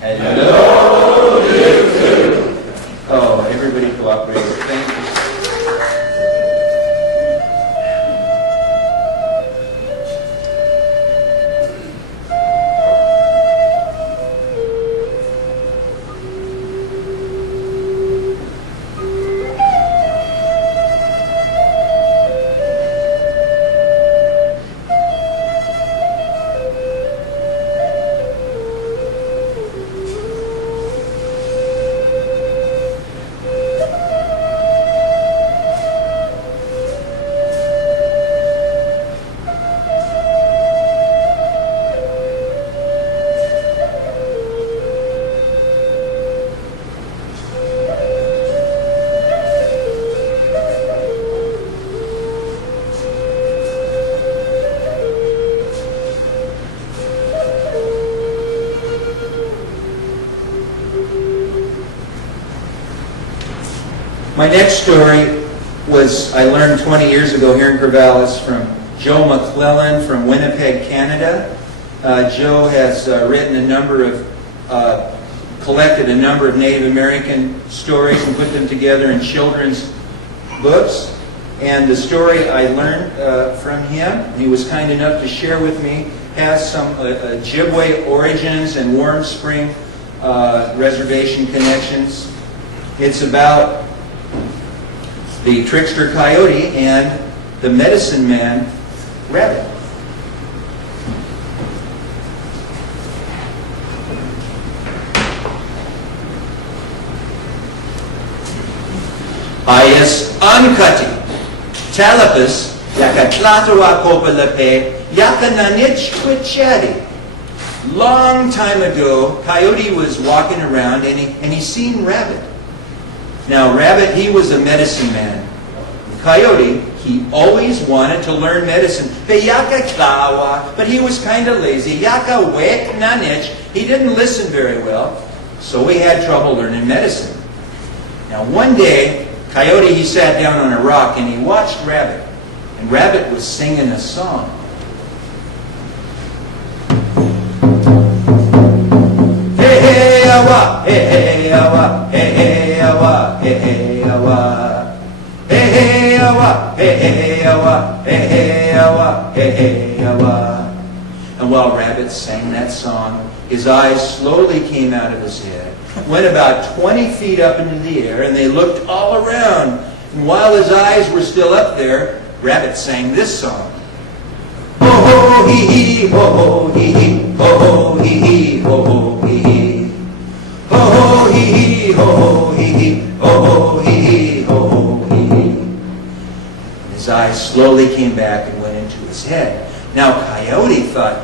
Hello, you too. Oh, everybody cooperated. Thank you. My next story was I learned 20 years ago here in Corvallis from Joe McLellan from Winnipeg, Canada. Joe has written a number of, collected a number of Native American stories and put them together in children's books. And the story I learned from him, he was kind enough to share with me, has some Ojibwe origins and Warm Spring reservation connections. It's about the trickster Coyote and the medicine man Rabbit. Ayas uncutty, talapus, yakatlatawa kopalape, yakananich quichati. Long time ago, Coyote was walking around and he seen Rabbit. Now, Rabbit, he was a medicine man. Coyote, he always wanted to learn medicine. But he was kind of lazy. He didn't listen very well, so he had trouble learning medicine. Now, one day, Coyote, he sat down on a rock and he watched Rabbit. And Rabbit was singing a song. Hey, hey, awa, hey, hey, awa, hey, hey, awa, hey, hey, awa. Hey, hey, awa, hey, hey, awa, hey, hey, awa, hey, hey, awa. And while Rabbit sang that song, his eyes slowly came out of his head, went about 20 feet up into the air, and they looked all around. And while his eyes were still up there, Rabbit sang this song. Ho ho hee hee, ho ho hee hee, ho ho hee hee, ho ho hee hee. Ho ho hee hee, ho ho hee hee, ho ho hee hee, ho ho hee hee. His eyes slowly came back and went into his head. Now Coyote thought,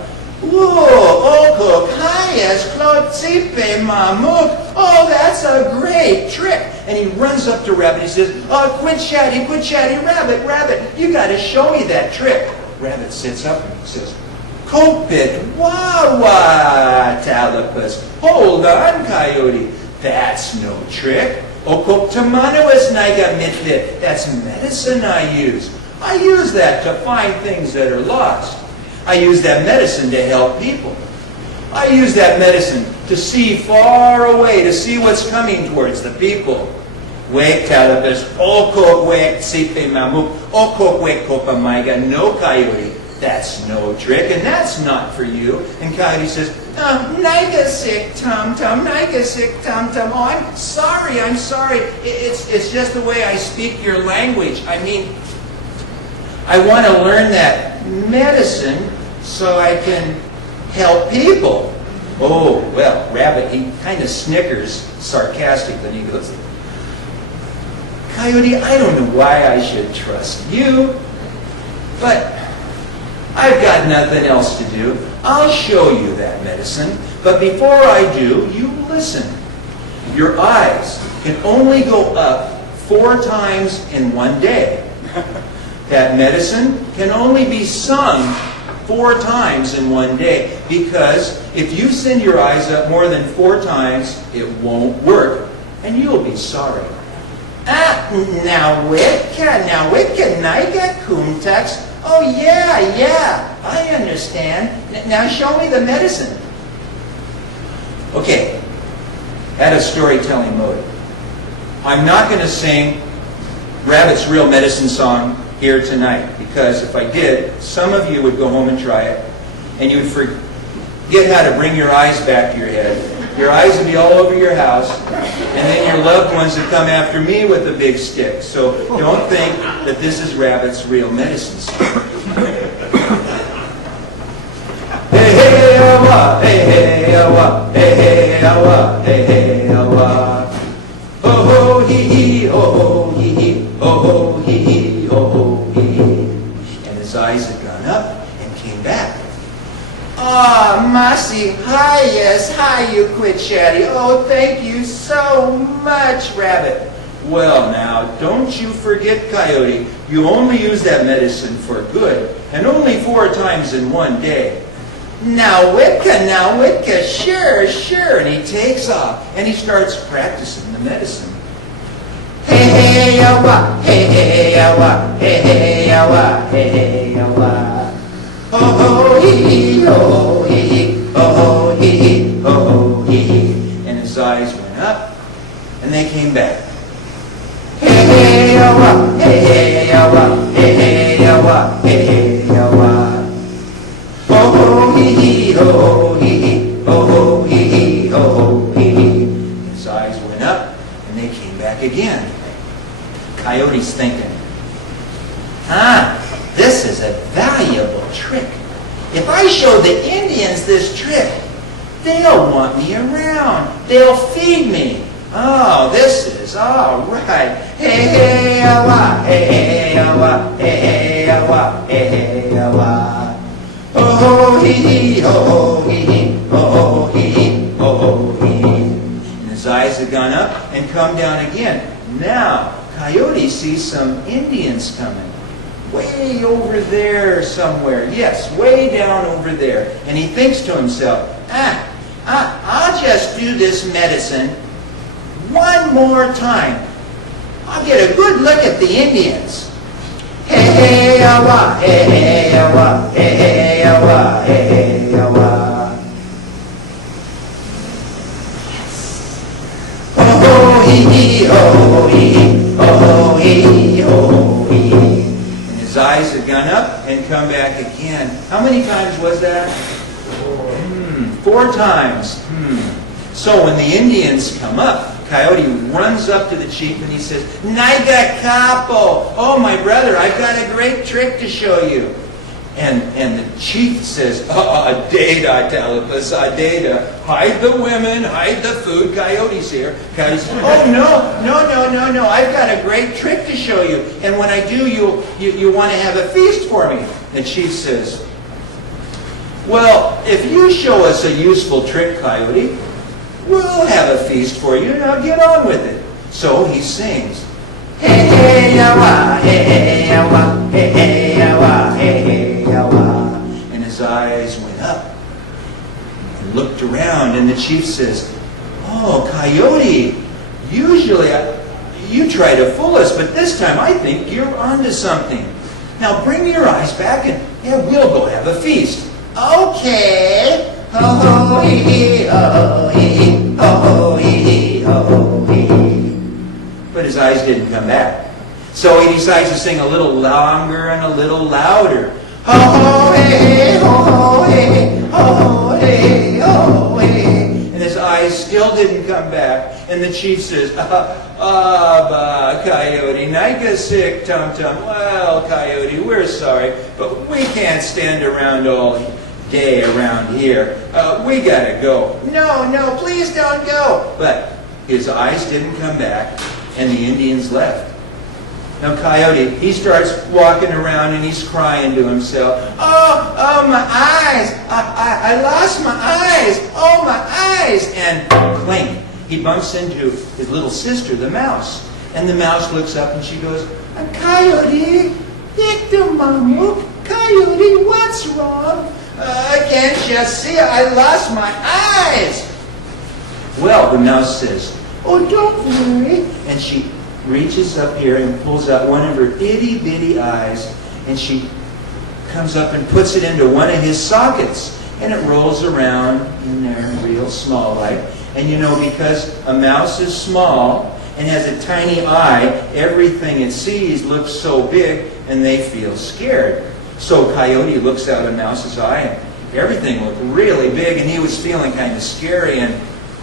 whoa, oko, kayas, klotzipe, mamuk. Oh, that's a great trick. And he runs up to Rabbit. He says, oh, quit chatty, Rabbit, Rabbit. You got to show me that trick. Rabbit sits up and says, Kopit, wawa, talipus. Hold on, Coyote. That's no trick. Okop tamanawas naiga mitlit. That's medicine I use. I use that to find things that are lost. I use that medicine to help people. I use that medicine to see far away, to see what's coming towards the people. Wake talipus, okok wake sipe mamuk, okok wake kopamaiga. No, Coyote, that's no trick, and that's not for you. And Coyote says, naiga sick tum tum, naiga sick tum tum. Oh, I'm sorry. It's just the way I speak your language. I mean, I want to learn that medicine so I can help people. Oh, well, Rabbit, he kind of snickers sarcastically. He goes, Coyote, I don't know why I should trust you, but I've got nothing else to do. I'll show you that medicine, but before I do, you listen. Your eyes can only go up 4 times in one day. That medicine can only be sung 4 times in one day, because if you send your eyes up more than 4 times, it won't work, and you'll be sorry. Now wicca, naiga kumtax. Oh yeah, I understand. Now show me the medicine. Okay, at a storytelling mode. I'm not going to sing Rabbit's Real Medicine Song here tonight, because if I did, some of you would go home and try it, and you would forget how to bring your eyes back to your head. Your eyes would be all over your house, and then your loved ones would come after me with a big stick. So don't think that this is Rabbit's Real Medicine Song. Hey, hey, awa, hey, hey, awa, hey, hey, awa, hey, hey, awa. Ho, ho, hee, hee, ho, ho, hee, hee, ho, ho, hee, hee, ho, ho, hee, hee. And his eyes had gone up and came back. Ah, Mossy, hi, yes, hi, you quit chatty. Oh, thank you so much, Rabbit. Well, now, don't you forget, Coyote, you only use that medicine for good, and only 4 times in one day. Now, Witka, sure, sure. And he takes off, and he starts practicing the medicine. Hey, hey, awa, hey, hey, awa, hey, hey, awa, hey, hey, awa. Ho, ho, hee, hee, ho, ho, hee, hee, ho, ho, hee, hee, ho, ho, hee, hee. And his eyes went up, and they came back. Hey, hey, awa, hey, hey, awa, hey, hey, awa, hey, hey, awa. Ho, ho, hee, hee, ho, ho, hee, hee, ho, ho, hee, hee, ho, ho, hee, hee. His eyes went up, and they came back again. Coyote's thinking, this is a valuable trick. If I show the Indians this trick, they'll want me around. They'll feed me. Oh, this is all right. Hey, hey, awa, hey, hey, awa, hey, hey, awa, hey, hey, awa. Ho, ho, hee, hee, ho, ho, hee, hee, ho, ho, hee, hee, ho, ho, hee, hee. And his eyes had gone up and come down again. Now, Coyote sees some Indians coming. Way over there somewhere. Yes, way down over there. And he thinks to himself, I'll just do this medicine one more time. I'll get a good look at the Indians. Hey, hey, awa, hey, hey, awa, hey, hey, awa, hey, hey, awa. Ho, ho, hee, hee, ho, ho, hee, hee, ho, ho, hee, hee, ho, ho, hee, hee. And his eyes had gone up and come back again. How many times was that? 4 times. So when the Indians come up, Coyote runs up to the chief and he says, Naiga Capo! Oh, my brother, I've got a great trick to show you. And the chief says, Data, Talipus, Data. Hide the women, hide the food. Coyote's here. Coyote says, oh, no. I've got a great trick to show you. And when I do, you want to have a feast for me. The chief says, well, if you show us a useful trick, Coyote, we'll have a feast for you. Now get on with it. So he sings. Hey, hey, awa, hey, hey, awa, hey, hey, awa, hey, hey, awa. And his eyes went up and looked around, and the chief says, oh, Coyote, usually you try to fool us, but this time I think you're onto something. Now bring your eyes back and we'll go have a feast. Okay. Ho, ho, hee, hee, ho, ho, hee, hee, ho, ho, hee, hee, ho, ho, hee, hee. But his eyes didn't come back. So he decides to sing a little longer and a little louder. Ho, ho, hey, hey, ho, ho, hey, ho, ho, hey, ho, ho, hey. And his eyes still didn't come back. And the chief says, Coyote, Naiga sick, tum-tum. Well, Coyote, we're sorry, but we can't stand around all day around here. We gotta go. No, please don't go. But his eyes didn't come back, and the Indians left. Now Coyote, he starts walking around and he's crying to himself. Oh, my eyes! I lost my eyes! Oh, my eyes! And cling, he bumps into his little sister, the mouse. And the mouse looks up and she goes, Coyote, Coyote, what's wrong? I can't just see. I lost my eyes. Well, the mouse says, oh, don't worry. And she reaches up here and pulls out one of her itty-bitty eyes, and she comes up and puts it into one of his sockets. And it rolls around in there real small like. And you know, because a mouse is small and has a tiny eye, everything it sees looks so big and they feel scared. So Coyote looks out of Mouse's eye and everything looked really big and he was feeling kind of scary, and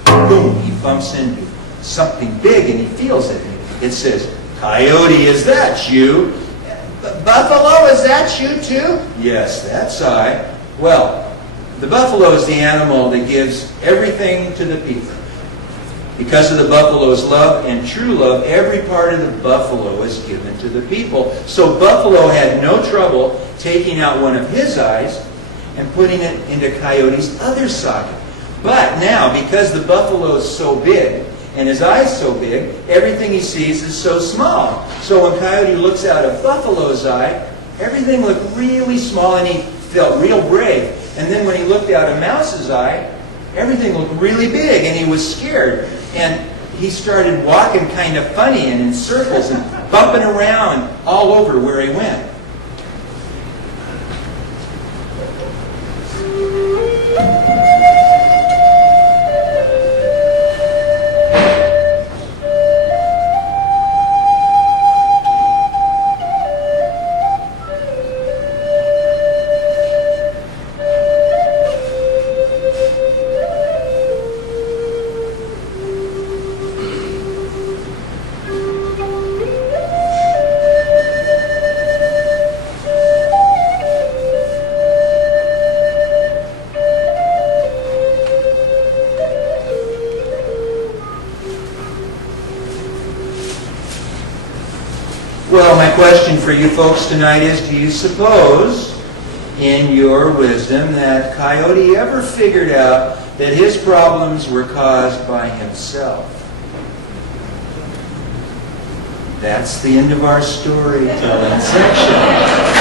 boom, he bumps into something big and he feels it. It says, "Coyote, is that you?" "Buffalo, is that you too?" "Yes, that's I." Well, the buffalo is the animal that gives everything to the people. Because of the buffalo's love and true love, every part of the buffalo is given to the people. So Buffalo had no trouble taking out one of his eyes and putting it into Coyote's other socket. But now, because the buffalo is so big and his eye's so big, everything he sees is so small. So when Coyote looks out of Buffalo's eye, everything looked really small and he felt real brave. And then when he looked out of Mouse's eye, everything looked really big and he was scared. And he started walking kind of funny and in circles and bumping around all over where he went. Well, my question for you folks tonight is, do you suppose, in your wisdom, that Coyote ever figured out that his problems were caused by himself? That's the end of our storytelling section.